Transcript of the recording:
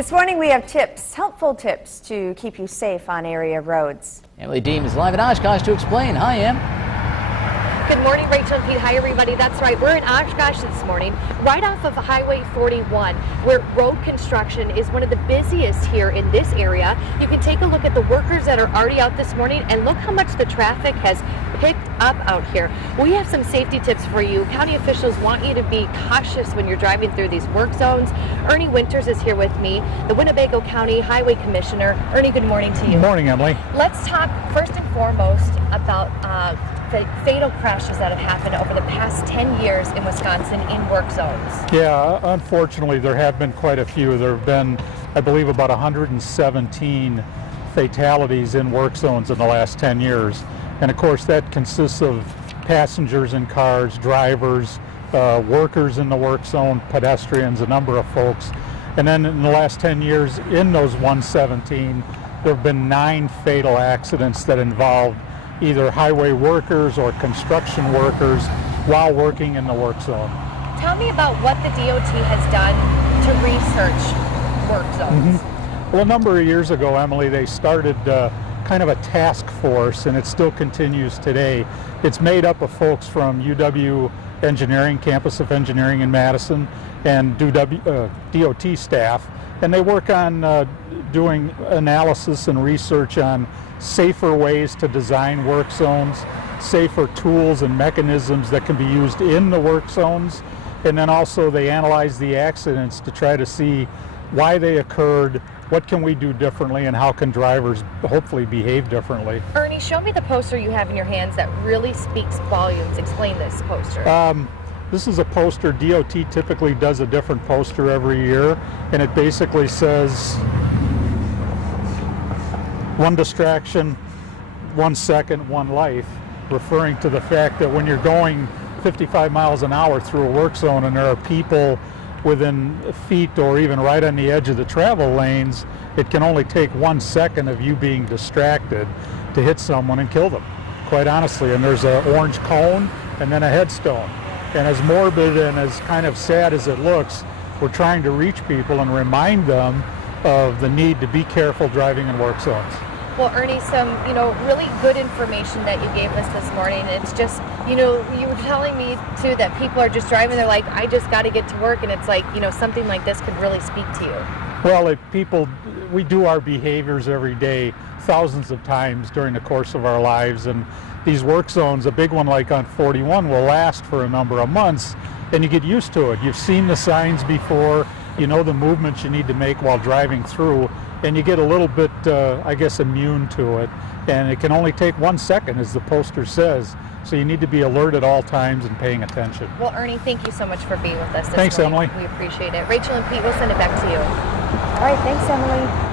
This morning we have tips, helpful tips to keep you safe on area roads. Emily Deem is live in Oshkosh to explain. Hi, Em. Good morning, Rachel and Pete. Hi, everybody. That's right. We're in Oshkosh this morning, right off of Highway 41, where road construction is one of the busiest here in this area. You can take a look at the workers that are already out this morning and look how much the traffic has picked up out here. We have some safety tips for you. County officials want you to be cautious when you're driving through these work zones. Ernie Winters is here with me, the Winnebago County Highway Commissioner. Ernie, good morning to you. Good morning, Emily. Let's talk first and foremost about the fatal crashes that have happened over the past 10 years in Wisconsin in work zones. Yeah, unfortunately, there have been quite a few. There have been, I believe, about 117 fatalities in work zones in the last 10 years. And of course, that consists of passengers in cars, drivers, workers in the work zone, pedestrians, a number of folks. And then in the last 10 years, in those 117, there have been 9 fatal accidents that involved either highway workers or construction workers while working in the work zone. Tell me about what the DOT has done to research work zones. Well, a number of years ago, Emily, they started kind of a task force, and it still continues today. It's made up of folks from UW Engineering, Campus of Engineering in Madison, and DOT staff, and they work on doing analysis and research on safer ways to design work zones, safer tools and mechanisms that can be used in the work zones, and then also they analyze the accidents to try to see why they occurred, what can we do differently, and how can drivers hopefully behave differently. Ernie, show me the poster you have in your hands that really speaks volumes. Explain this poster. This is a poster. DOT typically does a different poster every year, and it basically says, one distraction, 1 second, one life, referring to the fact that when you're going 55 miles an hour through a work zone and there are people within feet or even right on the edge of the travel lanes, it can only take 1 second of you being distracted to hit someone and kill them, quite honestly. And there's an orange cone and then a headstone. And as morbid and as kind of sad as it looks, we're trying to reach people and remind them of the need to be careful driving in work zones. Well, Ernie, some, really good information that you gave us this morning. It's just, you were telling me, too, that people are just driving. They're like, I just got to get to work. And it's like, something like this could really speak to you. Well, we do our behaviors every day, thousands of times during the course of our lives. And these work zones, a big one like on 41, will last for a number of months. And you get used to it. You've seen the signs before. You know the movements you need to make while driving through, and you get a little bit, I guess, immune to it. And it can only take 1 second, as the poster says. So you need to be alert at all times and paying attention. Well, Ernie, thank you so much for being with us this Thanks, morning. Emily. We appreciate it. Rachel and Pete, we'll send it back to you. All right, thanks, Emily.